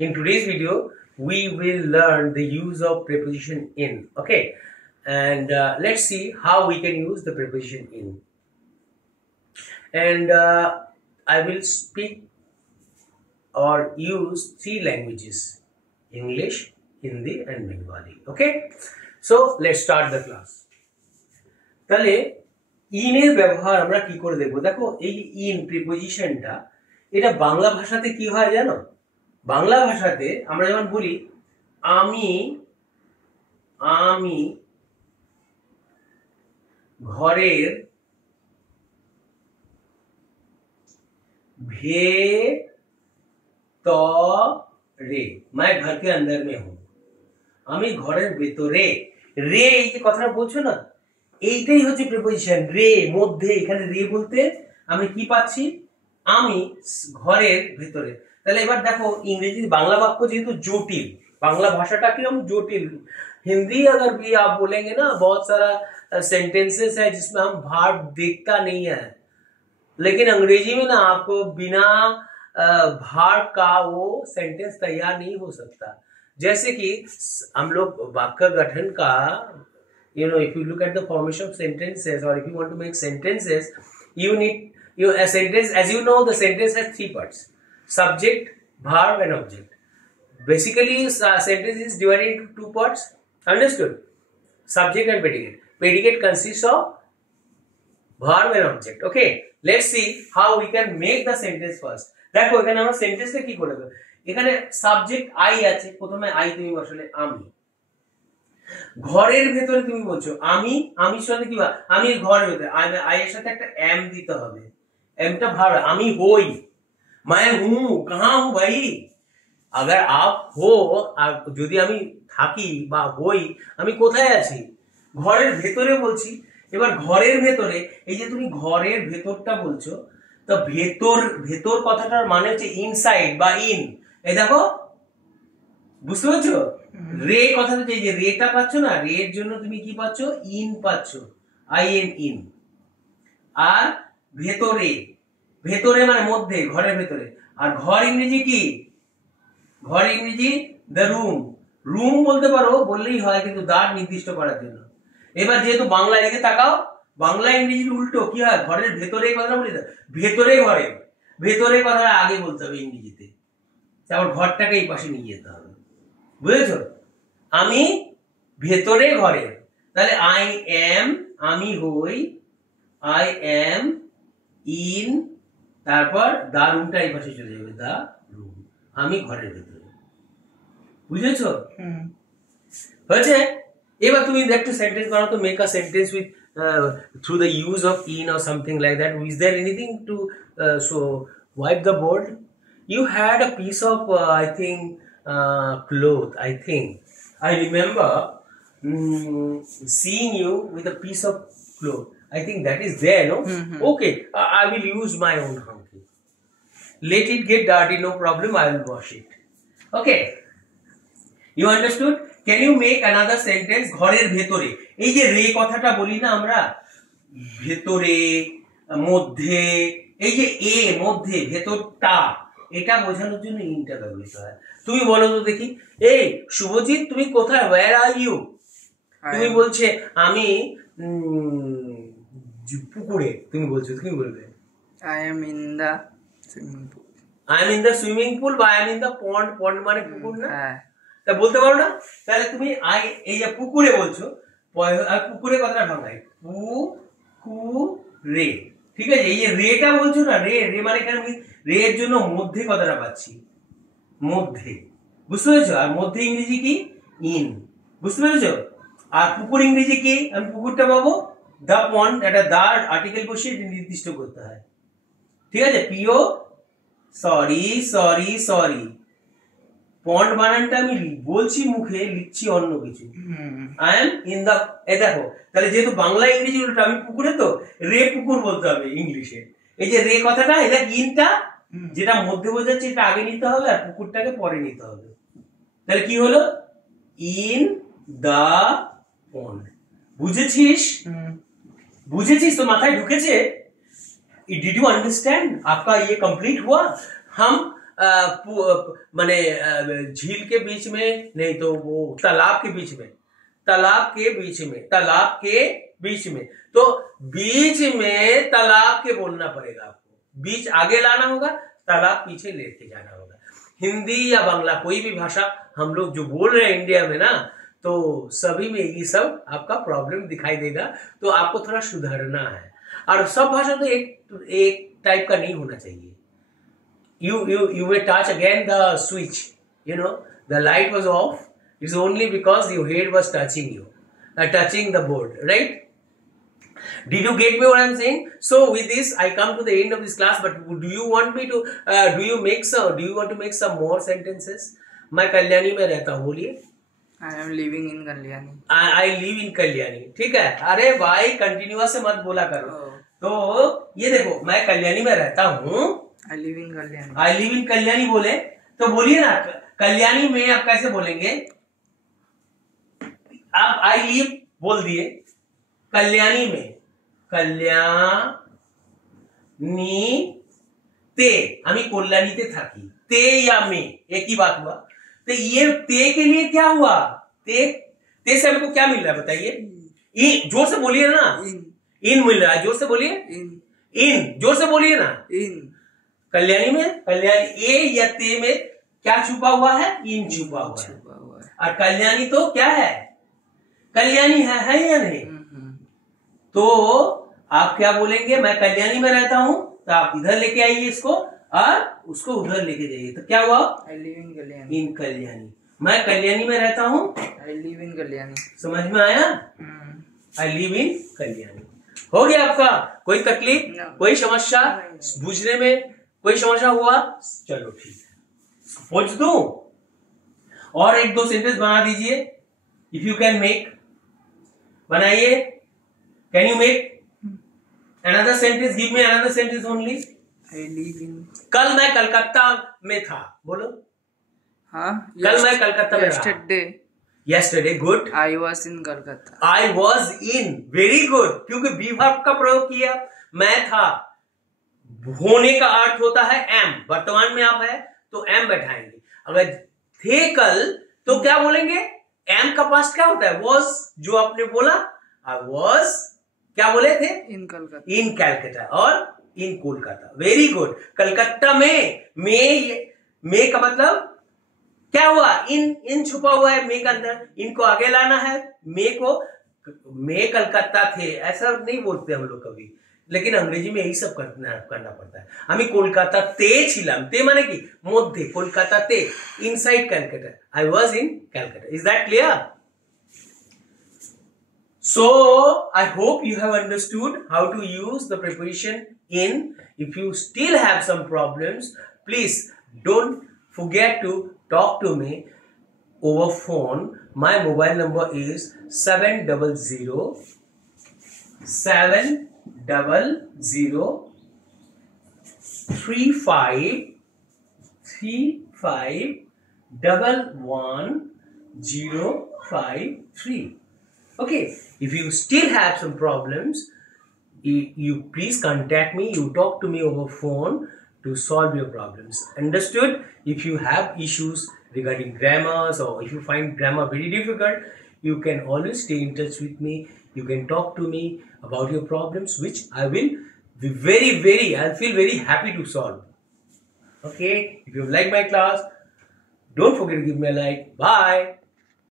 In today's video, we will learn the use of preposition in. Okay, and let's see how we can use the preposition in. And I will speak or use three languages: English, Hindi, and Bengali. Okay, so let's start the class. তাহলে ইনের ব্যবহার আমরা কি করে দেখব? দেখো, এই in প্রিপোজিশনটা এটা বাংলা ভাষাতে কি হয় জানো? বাংলা ভাষাতে আমরা যেমন বলি আমি আমি ঘরের ভেতরে, मैं घर के अंदर में हूं, আমি ঘরের ভেতরে। রে এই যে কথাটা বলছো না, এইটাই হচ্ছে প্রিপোজিশন রে, মধ্যে। এখানে রে বলতে আমি কি পাচ্ছি? আমি ঘরের ভেতরে। তাহলে এবার দেখো, इंग्रेजी बांग्ला वाक्य जेहेतु जटिल, बांग्ला भाषाटा की हम जटिल। हिंदी अगर भी आप बोलेंगे ना, बहुत सारा सेंटेंसेस है जिसमें हम भार्ब देखता नहीं है, लेकिन अंग्रेजी में ना आपको बिना भार्ब का वो सेंटेंस तैयार नहीं हो सकता। जैसे कि हम लोग वाक्य गठन का, you know, if you look at the formation of sentences, or if you want to make sentences, you need a sentence. As you know, the sentence has three parts: subject, verb, and object. Basically, sentence is divided into two parts. Understood? Subject and predicate. Predicate consists of verb and object. Okay, let's see how we can make the sentence first. দেখো, এখানে আমরা সেন্টেন্সটা কি করে দেব? এখানে subject I আছে, প্রথমে I তুমি বসালে আমি। ঘরের ভেতরে তুমি বলছো আমি, আমির সাথে কি, আমি ঘরের ভেতরে, আই এর সাথে একটা এম দিতে হবে। এমটা ভার্ব, আমি হই, मैं हूं, कहां हूं भाई। अगर आप हो, যদি আমি থাকি বা হই, আমি কোথায় আছি? ঘরের ভেতরে বলছি। এবার ঘরের ভেতরে, এই যে তুমি ঘরের ভেতরটা বলছো, তো ভেতর ভেতর কথাটার মানে হচ্ছে ইনসাইড বা ইন। এই দেখো, বুঝতে পারছো? রে কথাটা, এই যে রেটা পাচ্ছ না, রে এর জন্য তুমি কি পাচ্ছ? ইন পাচ্ছ, আই এন, ইন। আর ভেতরে, ভেতরে মানে মধ্যে, ঘরের ভেতরে। আর ঘর ইংরেজি কি? ঘর ইংরেজি দ্য রুম। রুম বলতে পারো, বললেই হয়, কিন্তু দ্বার নির্দিষ্ট করার জন্য। এবার যেহেতু বাংলা দিকে তাকাও, বাংলা ইংরেজির উল্টো কি হয়? ঘরের ভেতরে কথা বলি, ভেতরে ঘরে, ভেতরে কথাটা আগে বলতে হবে ইংরেজিতে, তারপর ঘরটাকে এই পাশে নিয়ে যেতে হবে। বুঝেছো? আমি ভেতরে ঘরে, তাহলে আই এম, আমি হই, আই এম ইন, তারপর দা রুমটা এই পাশে চলে যাবে, দা রুম, আমি ঘরের ভেতরে। বুঝেছো? হয়েছে? এবার তুমি একটু সেন্টেন্স বানাও তো, make a sentence with through the use of in or something like that. Is there anything to so wipe the board? You had a piece of I think cloth. I think I remember seeing you with a piece of cloth. I think that is there, no? Okay, I will use my own hanky. Let it get dirty, no problem, I will wash it. Okay, you understood? Can you make another sentence? ঘরের ভেতরে, এই যে রে কথাটা বলি না আমরা, ভেতরে, মধ্যে, এই যে এ, মধ্যে, ভেতরটা, এটা বোঝানোর জন্য ইনটা ব্যবহৃত হয়। তুমি বলো তো দেখি, এই শুভজিৎ তুমি কোথায়? where are you? তুমি বলছে আমি পুকুরে, তুমি বলছো, তুমি বলবে I am in the swimming pool. I am in the swimming pool বা I am in the pond. pond মানে পুকুর না? হ্যাঁ, তা বলতে পারো না? তাহলে তুমি আই, এই যে পুকুরে বলছো, আর পুকুরে কথাটা ভাঙাই পুকুরে, ঠিক আছে? এই যে রেটা বলছো না, রে, রে মানে এখানে আমি রে এর জন্য মধ্যে কথাটা পাচ্ছি, মধ্যে। বুঝতে পেরেছো? আর মধ্যে ইংরেজি কি? ইন। বুঝতে পেরেছো? আর পুকুর ইংরেজি কি? আমি পুকুরটা পাবো দা পন্ড, একটা দা আর্টিকেল বসিয়ে নির্দিষ্ট করতে হয়, ঠিক আছে? পিও, সরি সরি সরি, পন্ড বানানটা আমি বলছি মুখে, লিখছি অন্য কিছু। আই এম ইন দা, এ দেখো, তাহলে যেহেতু বাংলা ইংরেজি উল্টো, আমি পুকুরে, তো রে পুকুর বলতে হবে ইংলিশে। এই যে রে কথাটা, এটা ইনটা যেটা মধ্যে বোঝাচ্ছে, এটা আগে নিতে হবে, আর পুকুরটাকে পরে নিতে হবে। তাহলে কি হলো? ইন দা পন্ড। বুঝেছিস? বুঝেছিস তো? মাথায় ঢুকেছে? Did you understand? आपका ये कंप्लीट हुआ? हम माने झील के बीच में, नहीं तो वो तालाब के बीच में, तालाब के बीच में, तालाब के बीच में, तो बीच में तालाब के बोलना पड़ेगा आपको, बीच आगे लाना होगा, तालाब पीछे लेके जाना होगा। हिंदी या बांग्ला कोई भी भाषा हम लोग जो बोल रहे हैं इंडिया में ना, तो सभी में ये सब आपका प्रॉब्लम दिखाई देगा, तो आपको थोड़ा सुधरना है। और सब भाषा तो एक टाइप का नहीं होना चाहिए। You may touch again the switch, you know, the light was off, it's only because your head was touching you, touching the board, right? Did you get me what I'm saying? So with this I come to the end of this class, but do you want me to do you want to make some more sentences? मैं कल्याणी में रहता हूँ, बोलिए। I am living in Kalyani. I live in Kalyani, ठीक है। अरे भाई continuous से मत बोला करो। तो ये देखो, मैं कल्याणी में रहता हूँ, I live in Kalyani. I live in Kalyani बोले तो बोलिए ना, कल्याणी में आप कैसे बोलेंगे? आप I live बोल दिए, कल्याणी में, कल्याणी ते, আমি কল্যাণীতে থাকি, ते या में एक ही बात हुआ। तो ये ते के लिए क्या हुआ? ते से हमको क्या मिल रहा है बताइए? जोर से बोलिए ना। इन मिल रहा है, जोर से बोलिए। इन जोर से बोलिए ना। इन कल्याणी में, कल्याणी ए या ते में क्या छुपा हुआ है? इन छुपा हुआ है। और कल्याणी तो क्या है? कल्याणी है या नहीं? तो आप क्या बोलेंगे? मैं कल्याणी में रहता हूं, तो आप इधर लेके आइए इसको और उसको उधर लेके जाइए, तो क्या हुआ? I live in Kalyani. इन कल्याणी। मैं कल्याणी में रहता हूं, I live in Kalyani. समझ में आया? I live in Kalyani. हो गया आपका? कोई तकलीफ? No. कोई समस्या बुझने में? कोई समस्या हुआ? चलो ठीक है, पूछ दूं और एक दो सेंटेंस बना दीजिए। इफ यू कैन मेक, बनाइए। Can you make another sentence? Give me another sentence only. I live in. कल मैं कलकत्ता में था, बोलो। हाँ, कल मैं कलकत्ता में था। Yesterday, good. I was in Kolkata. I was in, very good, क्योंकि बी वर्ब का प्रयोग किया। मैं था, होने का अर्थ होता है एम, वर्तमान में आप है तो एम बैठाएंगे। अगर थे कल तो क्या बोलेंगे? एम का पास्ट क्या होता है? was, जो आपने बोला। I was, क्या बोले थे? In Kolkata. इन कैलकाटा और in Kolkata. Very good. Calcutta में, में का मतलब क्या हुआ? इन छुपा हुआ है मे के अंदर, इनको आगे लाना है। मे को, मे कलकत्ता थे ऐसा नहीं बोलते हम लोग कभी, लेकिन अंग्रेजी में यही सब करना पड़ता है। हमें कोलकाता ते छिलाम, ते माने की मध्य, कोलकाता ते, inside Calcutta. I was in Calcutta. Is that clear? So I hope you have understood how to use the preposition in. If you still have some problems, please don't forget to talk to me over phone. My mobile number is 700 35 Okay, if you still have some problems, you please contact me. You talk to me over phone to solve your problems. Understood? If you have issues regarding grammars, or if you find grammar very difficult, you can always stay in touch with me. You can talk to me about your problems, which I will be I'll feel very happy to solve. Okay, if you like my class, don't forget to give me a like. Bye.